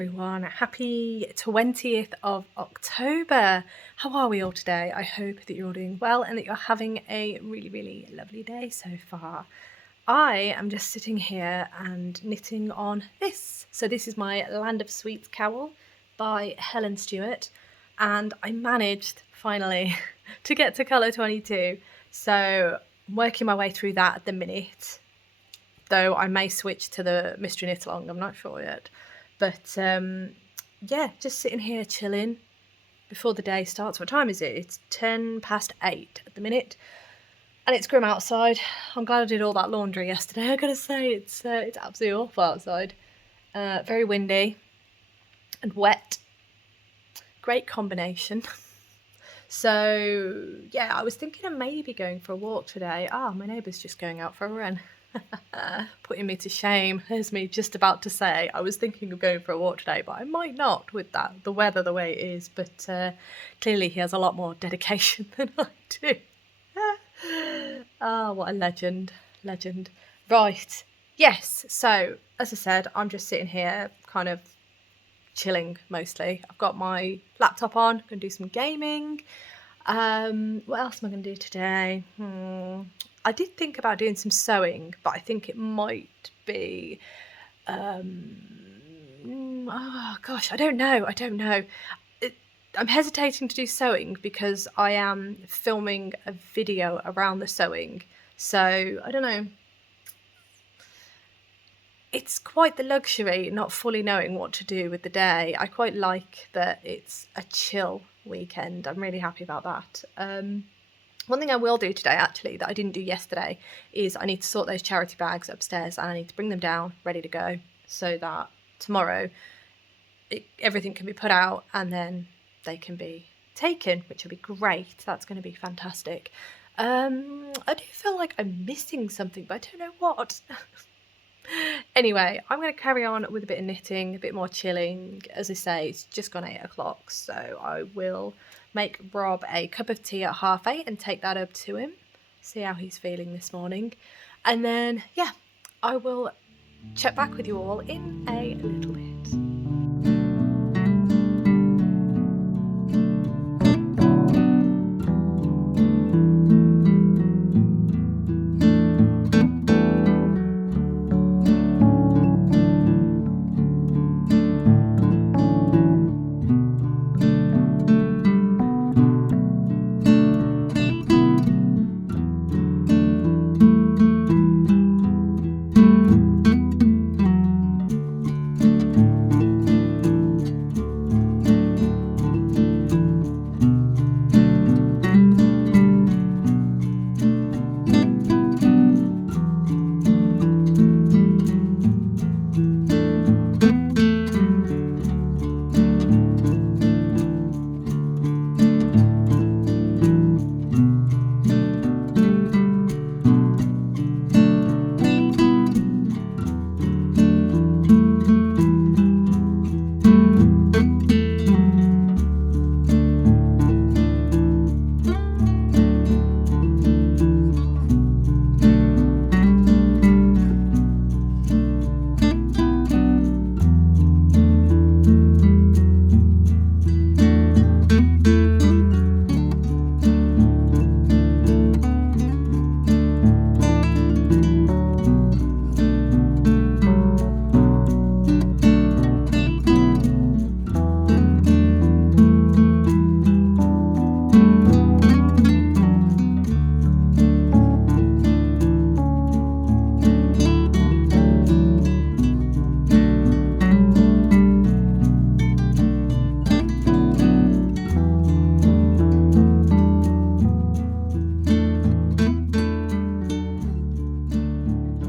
everyone, happy 20th of October. How are we all today? I hope that you're all doing well and that you're having a really lovely day so far. I am just sitting here and knitting on this. So this is my Land of Sweets cowl by Helen Stewart, and I managed finally to get to colour 22. So I'm working my way through that at the minute, though I may switch to the Mystery Knit Along, I'm not sure yet. But yeah, just sitting here chilling before the day starts. What time is it? It's 8:10 at the minute, and it's grim outside. I'm glad I did all that laundry yesterday. I gotta say, it's absolutely awful outside. Very windy and wet. Great combination. So yeah, I was thinking of maybe going for a walk today. My neighbour's just going out for a run. Putting me to shame. There's me just about to say I was thinking of going for a walk today, but I might not with the weather the way it is. But clearly he has a lot more dedication than I do. What a legend. Right, yes, so as I said, I'm just sitting here kind of chilling mostly. I've got my laptop on, gonna do some gaming. What else am I gonna do today? I did think about doing some sewing, but I think it might be, oh gosh, I don't know. I'm hesitating to do sewing because I am filming a video around the sewing. So, I don't know. It's quite the luxury not fully knowing what to do with the day. I quite like that it's a chill weekend. I'm really happy about that. One thing I will do today, actually, that I didn't do yesterday, is I need to sort those charity bags upstairs and I need to bring them down ready to go so that tomorrow everything can be put out and then they can be taken, which will be great. That's going to be fantastic. I do feel like I'm missing something, but I don't know what. Anyway, I'm going to carry on with a bit of knitting, a bit more chilling. As I say, it's just gone 8 o'clock, so I will make Rob a cup of tea at 8:30 and take that up to him, see how he's feeling this morning. And then, yeah, I will check back with you all in a little bit.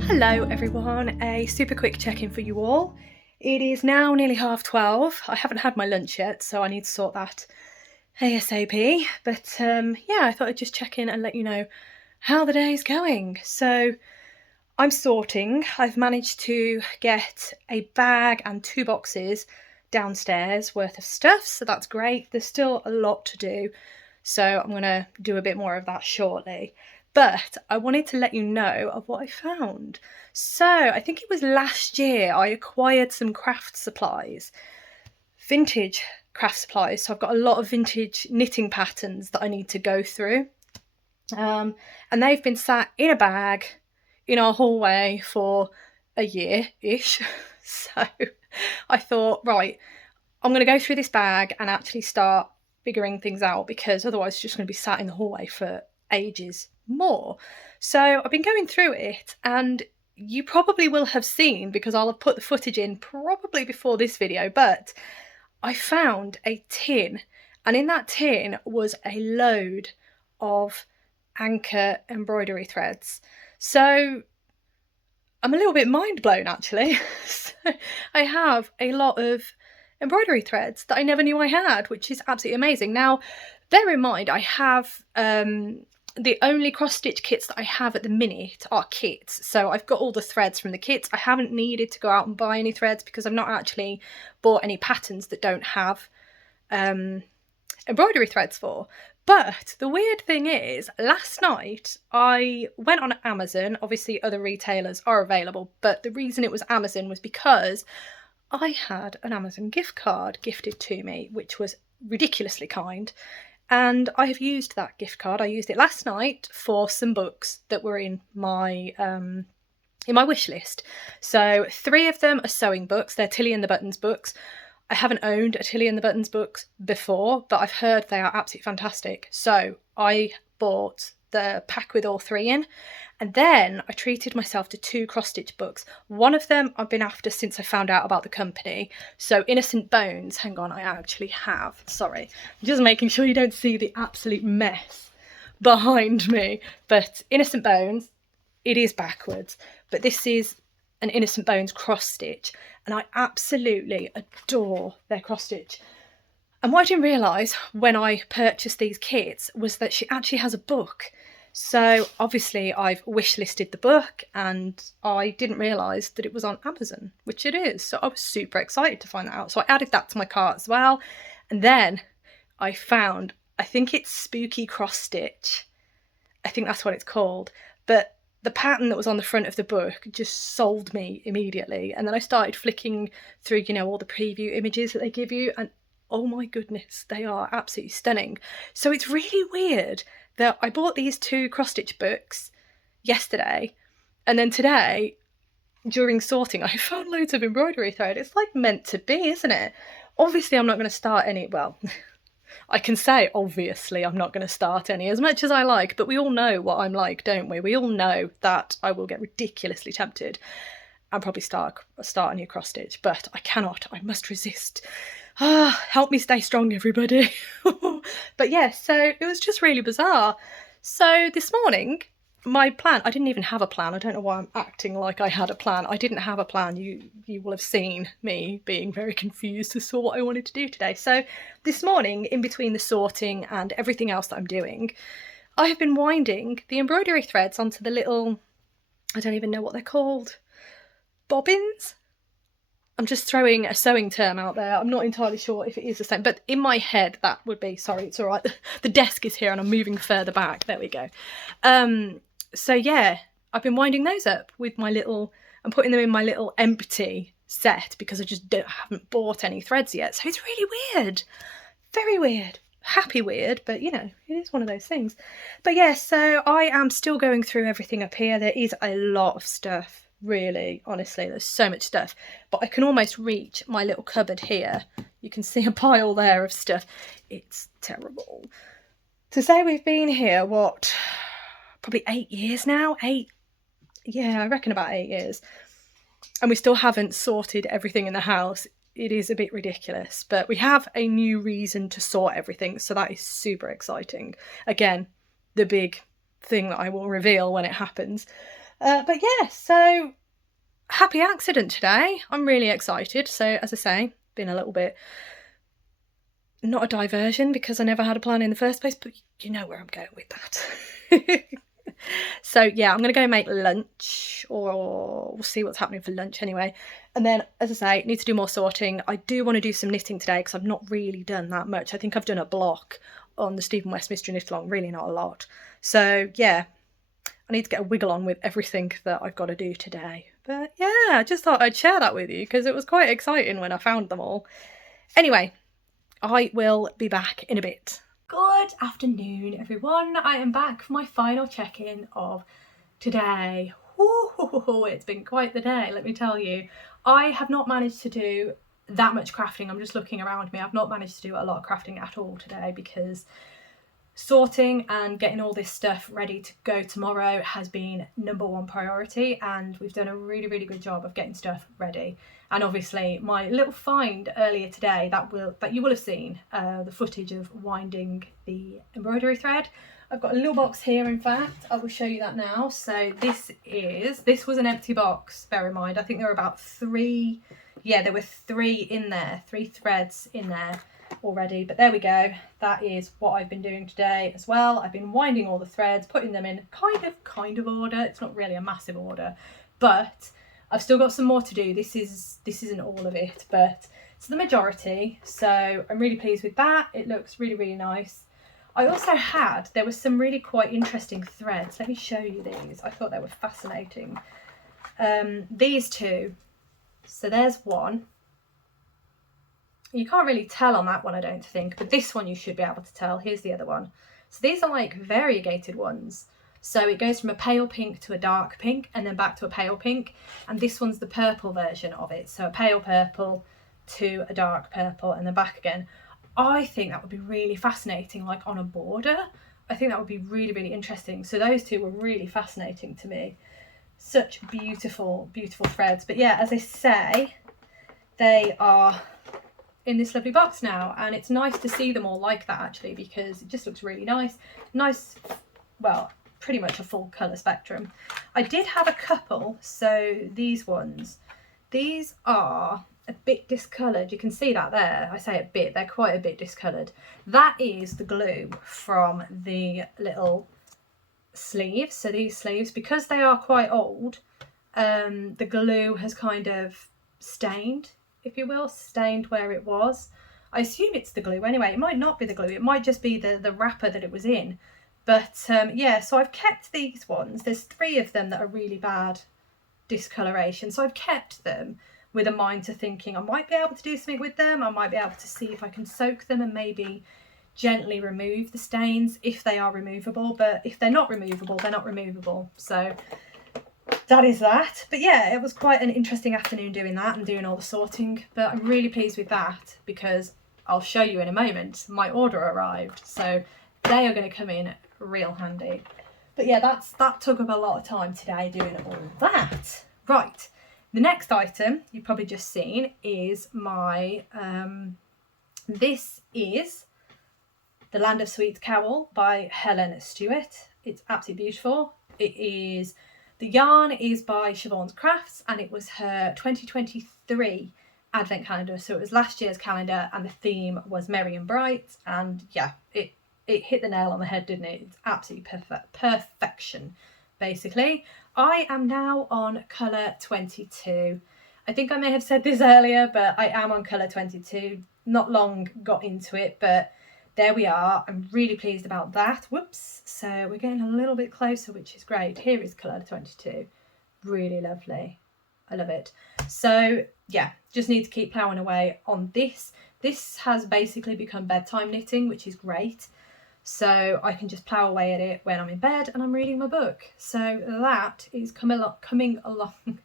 Hello everyone, a super quick check-in for you all. It is now nearly 12:30. I haven't had my lunch yet, so I need to sort that ASAP. But yeah, I thought I'd just check in and let you know how the day's going. So I'm sorting. I've managed to get a bag and 2 boxes downstairs worth of stuff, so that's great. There's still a lot to do, so I'm going to do a bit more of that shortly. But I wanted to let you know of what I found. So I think it was last year I acquired some craft supplies vintage craft supplies. So I've got a lot of vintage knitting patterns that I need to go through. And they've been sat in a bag in our hallway for a year-ish. So I thought, right, I'm going to go through this bag and actually start figuring things out, because otherwise it's just going to be sat in the hallway for ages more. So I've been going through it, and you probably will have seen, because I'll have put the footage in probably before this video, but I found a tin, and in that tin was a load of anchor embroidery threads. So I'm a little bit mind blown, actually. So I have a lot of embroidery threads that I never knew I had, which is absolutely amazing. Now, bear in mind, I have the only cross stitch kits that I have at the minute are kits. So I've got all the threads from the kits. I haven't needed to go out and buy any threads because I've not actually bought any patterns that don't have embroidery threads for. But the weird thing is, last night I went on Amazon. Obviously other retailers are available, but the reason it was Amazon was because I had an Amazon gift card gifted to me, which was ridiculously kind. And I have used that gift card. I used it last night for some books that were in my wish list. So 3 of them are sewing books. They're Tilly and the Buttons books. I haven't owned a Tilly and the Buttons books before, but I've heard they are absolutely fantastic. So I bought the pack with all 3 in, and then I treated myself to 2 cross-stitch books. One of them I've been after since I found out about the company. So Innocent Bones, hang on, I actually have, sorry. I'm just making sure you don't see the absolute mess behind me. But Innocent Bones, it is backwards, but this is an Innocent Bones cross-stitch, and I absolutely adore their cross-stitch. And what I didn't realise when I purchased these kits was that she actually has a book. So obviously I've wishlisted the book, and I didn't realise that it was on Amazon, which it is. So I was super excited to find that out. So I added that to my cart as well. And then I found, I think it's Spooky Cross Stitch. I think that's what it's called. But the pattern that was on the front of the book just sold me immediately. And then I started flicking through, you know, all the preview images that they give you, and oh my goodness, they are absolutely stunning. So it's really weird that I bought these 2 cross-stitch books yesterday, and then today, during sorting, I found loads of embroidery thread. It's like meant to be, isn't it? Obviously, I'm not going to start any, well, I can say, obviously, I'm not going to start any as much as I like, but we all know what I'm like, don't we? We all know that I will get ridiculously tempted and probably start a new cross stitch, but I cannot, I must resist. Help me stay strong, everybody. But yeah, so it was just really bizarre. So this morning, my plan, I didn't even have a plan. I don't know why I'm acting like I had a plan. I didn't have a plan. You will have seen me being very confused as to what I wanted to do today. So this morning, in between the sorting and everything else that I'm doing, I have been winding the embroidery threads onto the little, I don't even know what they're called, bobbins? I'm just throwing a sewing term out there. I'm not entirely sure if it is the same, but in my head that would be, sorry, it's all right. The desk is here and I'm moving further back. There we go. So yeah, I've been winding those up with my little, I'm putting them in my little empty set because I just haven't bought any threads yet. So it's really weird. Very weird. Happy weird, but you know, it is one of those things. But yeah, so I am still going through everything up here. There is a lot of stuff. Really, honestly, there's so much stuff, but I can almost reach my little cupboard here. You can see a pile there of stuff. It's terrible. To say we've been here, what, probably 8 years now? Yeah, I reckon about 8 years. And we still haven't sorted everything in the house. It is a bit ridiculous, but we have a new reason to sort everything, so that is super exciting. Again, the big thing that I will reveal when it happens. But yeah, so happy accident today. I'm really excited. So as I say, been a little bit, not a diversion because I never had a plan in the first place, but you know where I'm going with that. So yeah, I'm going to go make lunch, or we'll see what's happening for lunch anyway. And then, as I say, need to do more sorting. I do want to do some knitting today because I've not really done that much. I think I've done a block on the Stephen West Mystery Knit Along, really not a lot. So yeah, I need to get a wiggle on with everything that I've got to do today. But yeah, I just thought I'd share that with you because it was quite exciting when I found them all. Anyway, I will be back in a bit. Good afternoon, everyone. I am back for my final check-in of today. Ooh, it's been quite the day, let me tell you. I have not managed to do that much crafting. I'm just looking around me. I've not managed to do a lot of crafting at all today because sorting and getting all this stuff ready to go tomorrow has been #1 priority, and we've done a really good job of getting stuff ready. And obviously my little find earlier today that you will have seen, the footage of winding the embroidery thread. I've got a little box here, in fact. I will show you that now. So this was an empty box, bear in mind. I think there were about 3, yeah, there were 3 in there, 3 threads in there already, but there we go. That is what I've been doing today as well. I've been winding all the threads, putting them in kind of order. It's not really a massive order, but I've still got some more to do. This isn't all of it, but it's the majority, so I'm really pleased with that. It looks really nice. I also there was some really quite interesting threads. Let me show you these. I thought they were fascinating. These 2, so there's one. You can't really tell on that one, I don't think, but this one you should be able to tell. Here's the other one. So these are like variegated ones. So it goes from a pale pink to a dark pink and then back to a pale pink. And this one's the purple version of it. So a pale purple to a dark purple and then back again. I think that would be really fascinating, like on a border. I think that would be really interesting. So those 2 were really fascinating to me. Such beautiful threads. But yeah, as I say, they are in this lovely box now, and it's nice to see them all like that actually, because it just looks really nice, well, pretty much a full colour spectrum. I did have a couple, so these ones, these are a bit discoloured. You can see that there. I say a bit, they're quite a bit discoloured. That is the glue from the little sleeves. So these sleeves, because they are quite old, the glue has kind of stained, if you will, stained where it was. I assume it's the glue anyway. It might not be the glue, it might just be the wrapper that it was in. But yeah, so I've kept these ones. There's 3 of them that are really bad discoloration, so I've kept them with a mind to thinking I might be able to do something with them. I might be able to see if I can soak them and maybe gently remove the stains if they are removable. But if they're not removable, they're not removable. So that is that. But yeah, it was quite an interesting afternoon doing that and doing all the sorting, but I'm really pleased with that because I'll show you in a moment, my order arrived, so they are going to come in real handy. But yeah, that took up a lot of time today doing all that. Right, the next item you've probably just seen is my this is The Land of Sweets Cowl by Helen Stewart. It's absolutely beautiful. The yarn is by Siobhan's Crafts, and it was her 2023 advent calendar. So it was last year's calendar, and the theme was merry and bright. And yeah, it hit the nail on the head, didn't it? It's absolutely perfection, basically. I am now on colour 22. I think I may have said this earlier, but I am on colour 22. Not long got into it, but there we are. I'm really pleased about that. Whoops. So we're getting a little bit closer, which is great. Here is colour 22. Really lovely. I love it. So yeah, just need to keep ploughing away on this. This has basically become bedtime knitting, which is great. So I can just plough away at it when I'm in bed and I'm reading my book. So that is coming along.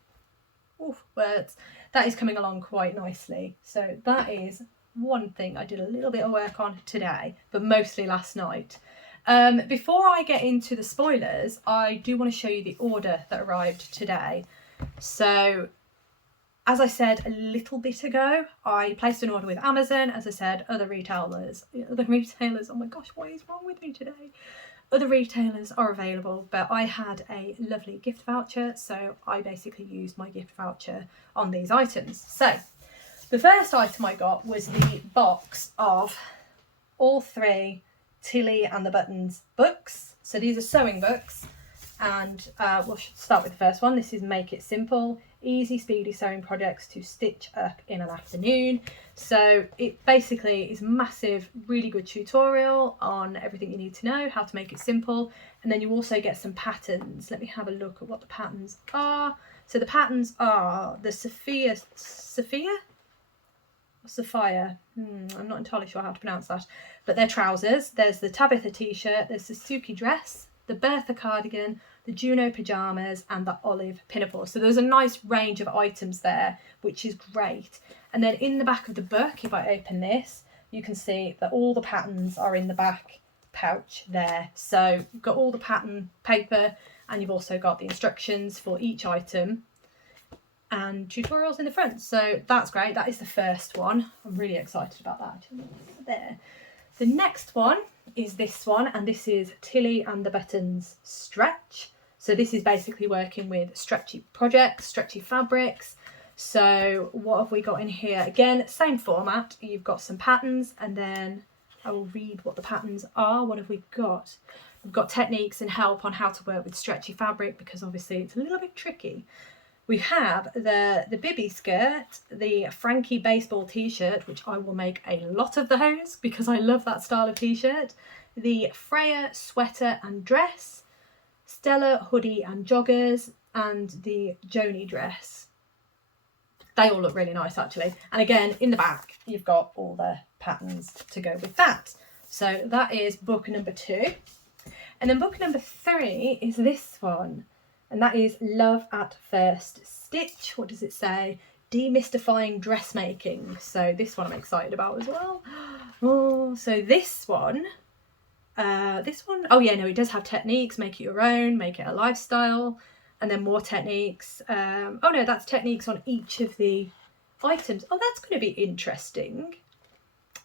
Oof, words. That is coming along quite nicely. So that is one thing I did a little bit of work on today, but mostly last night. Before I get into the spoilers, I do want to show you the order that arrived today. So as I said a little bit ago, I placed an order with Amazon. As I said, other retailers, oh my gosh, what is wrong with me today? Other retailers are available, but I had a lovely gift voucher, so I basically used my gift voucher on these items. So the first item I got was the box of all 3 Tilly and the Buttons books. So these are sewing books, and we'll start with the first one. This is Make It Simple, Easy Speedy Sewing Projects to Stitch Up in an Afternoon. So it basically is a massive, really good tutorial on everything you need to know, how to make it simple. And then you also get some patterns. Let me have a look at what the patterns are. So the patterns are the Sophia? Sapphire. I'm not entirely sure how to pronounce that. But they're trousers. There's the Tabitha t-shirt, there's the Suki dress, the Bertha cardigan, the Juno pyjamas, and the olive pinafore. So there's a nice range of items there, which is great. And then in the back of the book, if I open this, you can see that all the patterns are in the back pouch there. So you've got all the pattern paper, and you've also got the instructions for each item and tutorials in the front. So that's great. That is the first one. I'm really excited about that. There. The next one is this one, and this is Tilly and the Buttons Stretch. So this is basically working with stretchy projects, stretchy fabrics. So what have we got in here? Again, same format. You've got some patterns, and then I will read what the patterns are. What have we got? We've got techniques and help on how to work with stretchy fabric, because obviously it's a little bit tricky. We have the bibby skirt, the Frankie baseball t-shirt, which I will make a lot of those because I love that style of t-shirt, the Freya sweater and dress, Stella hoodie and joggers, and the Joni dress. They all look really nice actually. And again, in the back, you've got all the patterns to go with that. So that is book number 2. And then book number 3 is this one. And that is Love at First Stitch. What does it say? Demystifying dressmaking. So this one I'm excited about as well. Oh, so this one, oh yeah, no, it does have techniques. Make it your own, make it a lifestyle, and then more techniques. Oh no, that's techniques on each of the items. Oh, that's going to be interesting.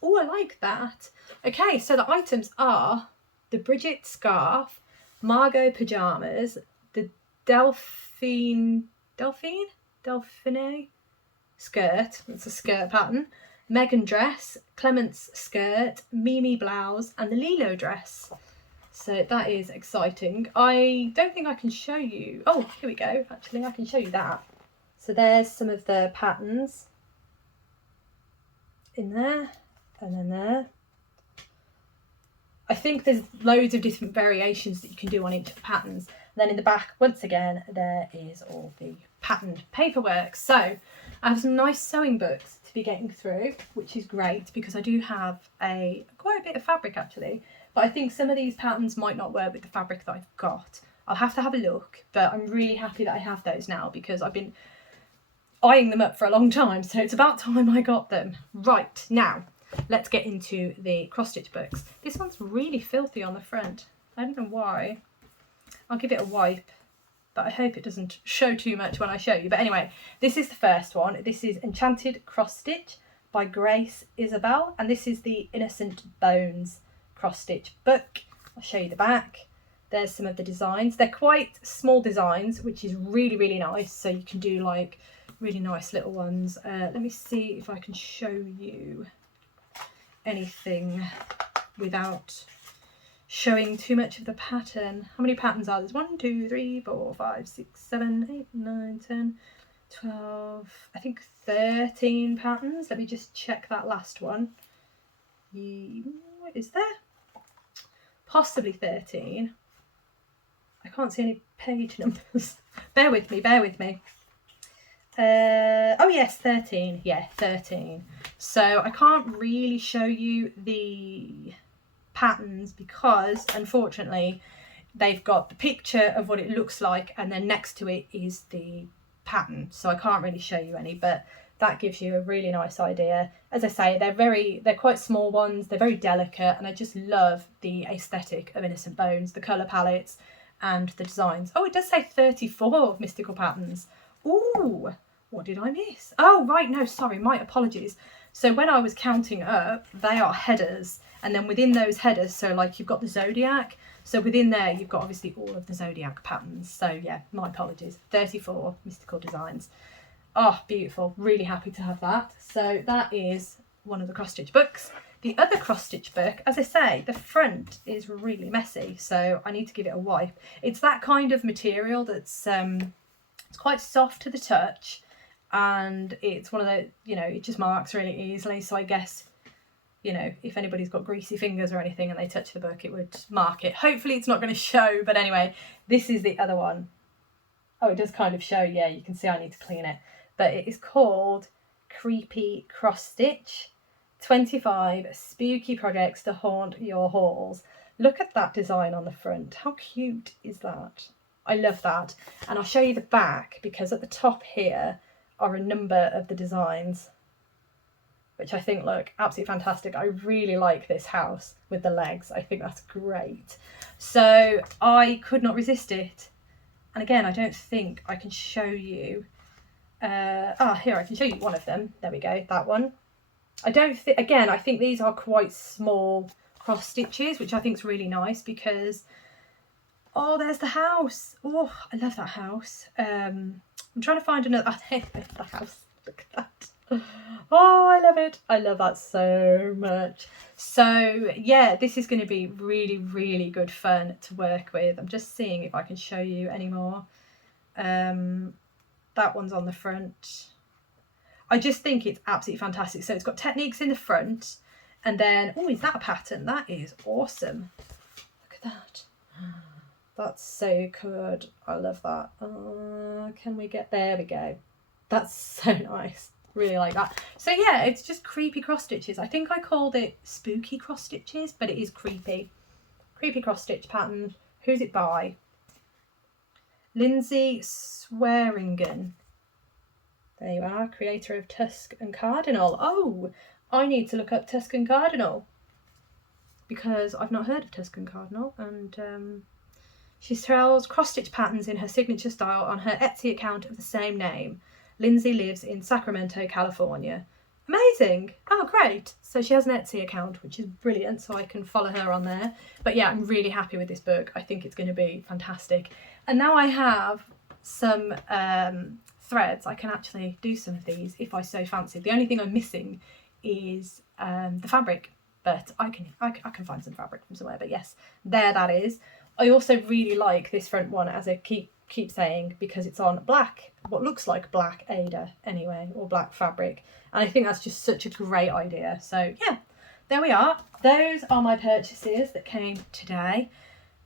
Oh, I like that. Okay, so the items are the Bridget scarf, Margot pyjamas, the Delphine skirt, that's a skirt pattern, Megan dress, Clement's skirt, Mimi blouse, and the Lilo dress. So that is exciting. I don't think I can show you. Oh, here we go. Actually, I can show you that. So there's some of the patterns in there, and then there. I think there's loads of different variations that you can do on each of the patterns. And then in the back, once again, there is all the patterned paperwork. So I have some nice sewing books to be getting through, which is great because I do have quite a bit of fabric actually. But I think some of these patterns might not work with the fabric that I've got. I'll have to have a look, but I'm really happy that I have those now because I've been eyeing them up for a long time. So it's about time I got them. Right, now let's get into the cross-stitch books. This one's really filthy on the front. I don't know why. I'll give it a wipe, but I hope it doesn't show too much when I show you. But anyway, this is the first one. This is Enchanted Cross Stitch by Grace Isabel, and this is the Innocent Bones cross stitch book. I'll show you the back. There's some of the designs. They're quite small designs, which is really, really nice. So you can do like really nice little ones. Let me see if I can show you anything without showing too much of the pattern. How many patterns are there? 1, 2, 3, 4, 5, 6, 7, 8, 9, 10, 12, I think 13 patterns. Let me just check that last one. Is there? Possibly 13. I can't see any page numbers. Bear with me, bear with me. Oh yes, 13. Yeah, 13. So I can't really show you the patterns because unfortunately they've got the picture of what it looks like and then next to it is the pattern, so I can't really show you any, but that gives you a really nice idea. As I say, they're quite small ones, they're very delicate, and I just love the aesthetic of Innocent Bones, the colour palettes and the designs. Oh, it does say 34 mystical patterns. Ooh, what did I miss? Oh right, no, sorry, my apologies. So when I was counting up, they are headers, and then within those headers, so like you've got the zodiac, so within there you've got obviously all of the zodiac patterns. So yeah, my apologies. 34 mystical designs. Oh, beautiful. Really happy to have that. So that is one of the cross stitch books. The other cross stitch book, as I say, the front is really messy, so I need to give it a wipe. It's that kind of material that's it's quite soft to the touch, and it's one of the, you know, it just marks really easily. So I guess, you know, if anybody's got greasy fingers or anything and they touch the book, it would mark it. Hopefully it's not going to show, but anyway, this is the other one. Oh, it does kind of show, yeah, you can see I need to clean it. But it is called creepy cross stitch. 25 spooky projects to haunt your halls. Look at that design on the front. How cute is that? I love that. And I'll show you the back, because at the top here are a number of the designs, which I think look absolutely fantastic. I really like this house with the legs. I think that's great. So I could not resist it. And again, I don't think I can show you. Here, I can show you one of them. There we go, that one. I don't think, again, I think these are quite small cross stitches, which I think is really nice because, oh, there's the house. Oh, I love that house. I'm trying to find another, there's the house. Look at that. Oh, I love it. I love that so much. So yeah, this is going to be really, really good fun to work with. I'm just seeing if I can show you any more. That one's on the front. I just think it's absolutely fantastic. So it's got techniques in the front, and then, oh, is that a pattern? That is awesome. Look at that. That's so good. I love that. Can we get, there we go. That's so nice. Really like that. So yeah, it's just creepy cross stitches. I think I called it spooky cross stitches, but it is creepy. Creepy cross stitch pattern. Who's it by? Lindsay Swearingen. There you are, creator of Tusk and Cardinal. Oh, I need to look up Tusk and Cardinal because I've not heard of Tusk and Cardinal. And she sells cross-stitch patterns in her signature style on her Etsy account of the same name. Lindsay lives in Sacramento, California. Amazing. Oh, great. So she has an Etsy account, which is brilliant, so I can follow her on there. But yeah, I'm really happy with this book. I think it's going to be fantastic. And now I have some threads. I can actually do some of these if I so fancy. The only thing I'm missing is the fabric, but I can find some fabric from somewhere. But yes, there that is. I also really like this front one, as I keep saying, because it's on black, what looks like black Ada anyway, or black fabric, and I think that's just such a great idea. So yeah, there we are. Those are my purchases that came today,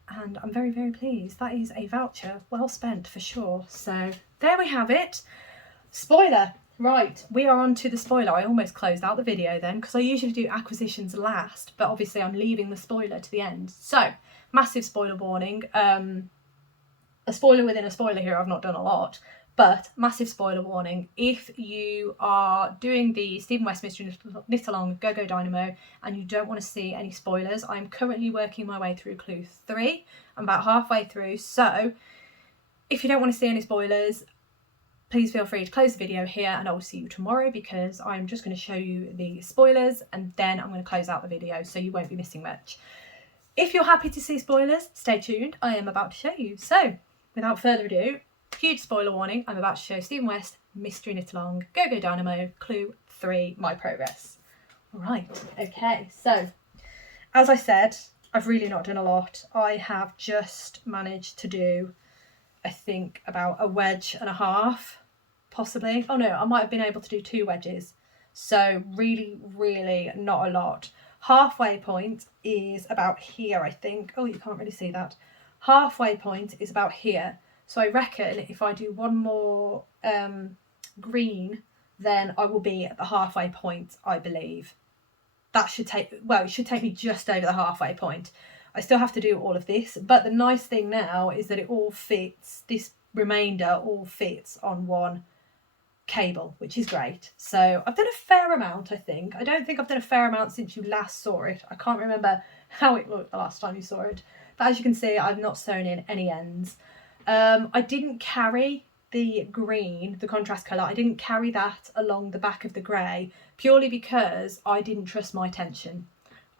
and I'm very, very pleased. That is a voucher well spent for sure. So there we have it. Spoiler. Right, we are on to the spoiler. I almost closed out the video then, because I usually do acquisitions last, but obviously I'm leaving the spoiler to the end. So, massive spoiler warning. A spoiler within a spoiler here. I've not done a lot, but massive spoiler warning. If you are doing the Stephen West Mystery Knit Along Go Go Dynamo and you don't want to see any spoilers, I'm currently working my way through clue 3. I'm about halfway through, so if you don't want to see any spoilers, please feel free to close the video here, and I will see you tomorrow, because I'm just going to show you the spoilers and then I'm going to close out the video, so you won't be missing much. If you're happy to see spoilers, stay tuned. I am about to show you. So without further ado, huge spoiler warning. I'm about to show Stephen West Mystery Knit Along Go Go Dynamo Clue 3 My Progress. Right, okay, so as I said, I've really not done a lot. I have just managed to do, I think, about a wedge and a half, possibly. Oh no, I might have been able to do 2 wedges. So really, really not a lot. Halfway point is about here, I think. Oh, you can't really see that. Halfway point is about here. So I reckon if I do one more green, then I will be at the halfway point, I believe. That should take, well, it should take me just over the halfway point. I still have to do all of this, but the nice thing now is that it all fits, this remainder all fits on one cable, which is great. So I've done a fair amount, I think. I don't think I've done a fair amount since you last saw it. I can't remember how it looked the last time you saw it. But as you can see, I've not sewn in any ends. I didn't carry the green, the contrast colour, I didn't carry that along the back of the grey, purely because I didn't trust my tension.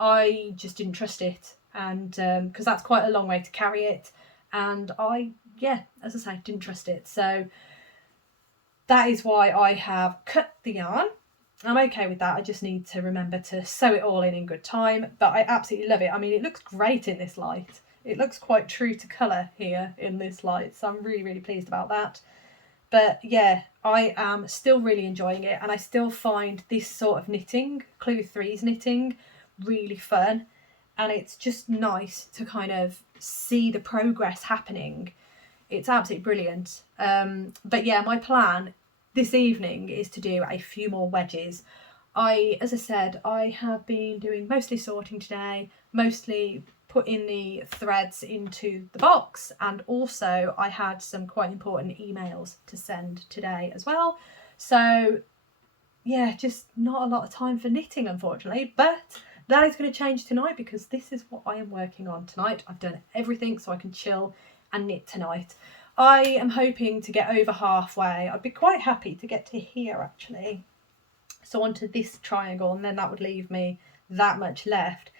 I just didn't trust it, and because that's quite a long way to carry it, and yeah, as I say, didn't trust it. So that is why I have cut the yarn. I'm okay with that. I just need to remember to sew it all in good time, but I absolutely love it. I mean, it looks great in this light. It looks quite true to colour here in this light, so I'm really, really pleased about that. But yeah, I am still really enjoying it, and I still find this sort of knitting, Clue 3's knitting, really fun. And it's just nice to kind of see the progress happening. It's absolutely brilliant. But yeah, my plan this evening is to do a few more wedges. As I said, I have been doing mostly sorting today, mostly putting the threads into the box, and also I had some quite important emails to send today as well. So yeah, just not a lot of time for knitting, unfortunately, but that is going to change tonight because this is what I am working on tonight. I've done everything so I can chill and knit tonight. I am hoping to get over halfway. I'd be quite happy to get to here actually. So onto this triangle, and then that would leave me that much left.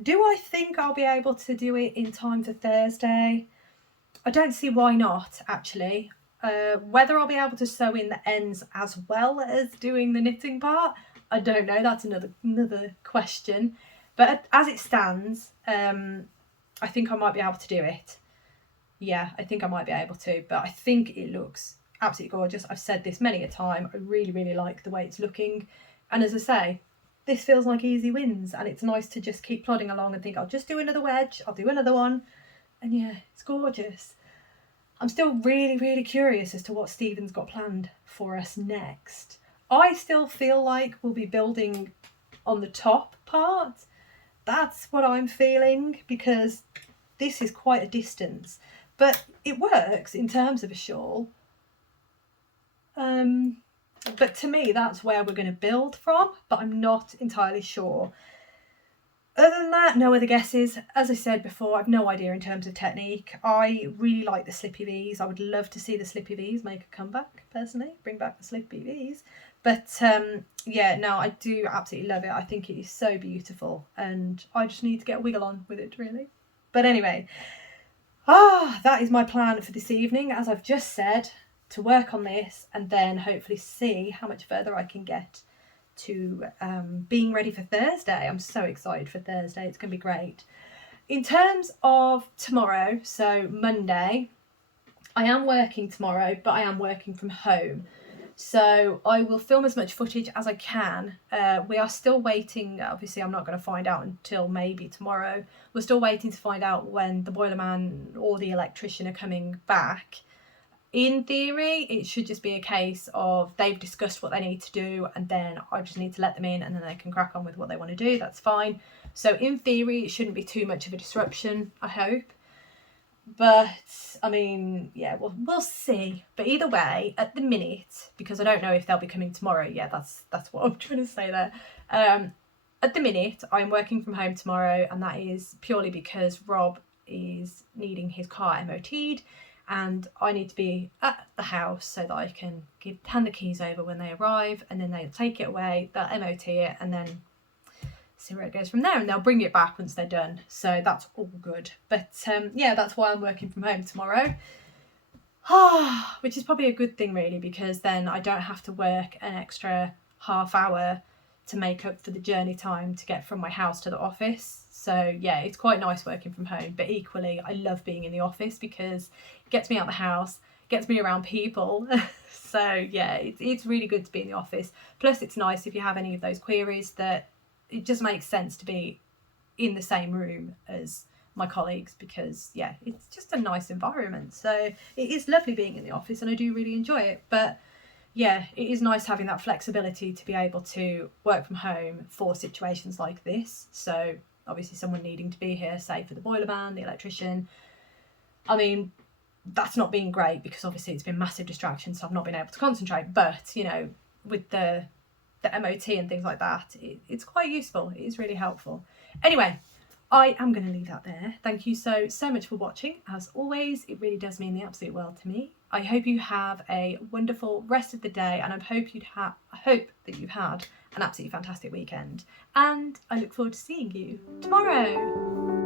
Do I think I'll be able to do it in time for Thursday? I don't see why not, actually. Whether I'll be able to sew in the ends as well as doing the knitting part, I don't know. That's another question. But as it stands, I think I might be able to do it. Yeah, I think I might be able to, but I think it looks absolutely gorgeous. I've said this many a time. I really, really like the way it's looking. And as I say, this feels like easy wins, and it's nice to just keep plodding along and think, I'll just do another wedge, I'll do another one. And yeah, it's gorgeous. I'm still really, really curious as to what Stephen's got planned for us next. I still feel like we'll be building on the top part. That's what I'm feeling, because this is quite a distance. But it works in terms of a shawl. But to me, that's where we're going to build from, but I'm not entirely sure. Other than that, no other guesses. As I said before, I've no idea in terms of technique. I really like the slippy V's. I would love to see the slippy V's make a comeback, personally. Bring back the slippy V's. But yeah, no, I do absolutely love it. I think it is so beautiful, and I just need to get a wiggle on with it, really. But anyway, that is my plan for this evening, as I've just said, to work on this and then hopefully see how much further I can get to being ready for Thursday. I'm so excited for Thursday. It's going to be great. In terms of tomorrow, so Monday, I am working tomorrow, but I am working from home. So I will film as much footage as I can. We are still waiting. Obviously, I'm not going to find out until maybe tomorrow. We're still waiting to find out when the boilerman or the electrician are coming back. In theory, it should just be a case of they've discussed what they need to do, and then I just need to let them in, and then they can crack on with what they want to do. That's fine. So in theory, it shouldn't be too much of a disruption, I hope. But I mean, yeah, we'll see. But either way, at the minute, because I don't know if they'll be coming tomorrow. Yeah, that's what I'm trying to say there. At the minute, I'm working from home tomorrow, and that is purely because Rob is needing his car MOT'd. And I need to be at the house so that I can hand the keys over when they arrive, and then they'll take it away, they'll MOT it, and then see where it goes from there, and they'll bring it back once they're done. So that's all good. But yeah, that's why I'm working from home tomorrow. Which is probably a good thing, really, because then I don't have to work an extra half hour to make up for the journey time to get from my house to the office. So yeah, it's quite nice working from home, but equally I love being in the office because it gets me out of the house, gets me around people. So yeah, it's really good to be in the office. Plus it's nice if you have any of those queries that it just makes sense to be in the same room as my colleagues, because yeah, it's just a nice environment. So it is lovely being in the office, and I do really enjoy it. But yeah, it is nice having that flexibility to be able to work from home for situations like this. So obviously someone needing to be here, say for the boilerman, the electrician. I mean, that's not been great because obviously it's been massive distraction, so I've not been able to concentrate. But, you know, with the MOT and things like that, it's quite useful. It is really helpful. Anyway, I am going to leave that there. Thank you so much for watching. As always, it really does mean the absolute world to me. I hope you have a wonderful rest of the day, and I hope that you've had an absolutely fantastic weekend. And I look forward to seeing you tomorrow.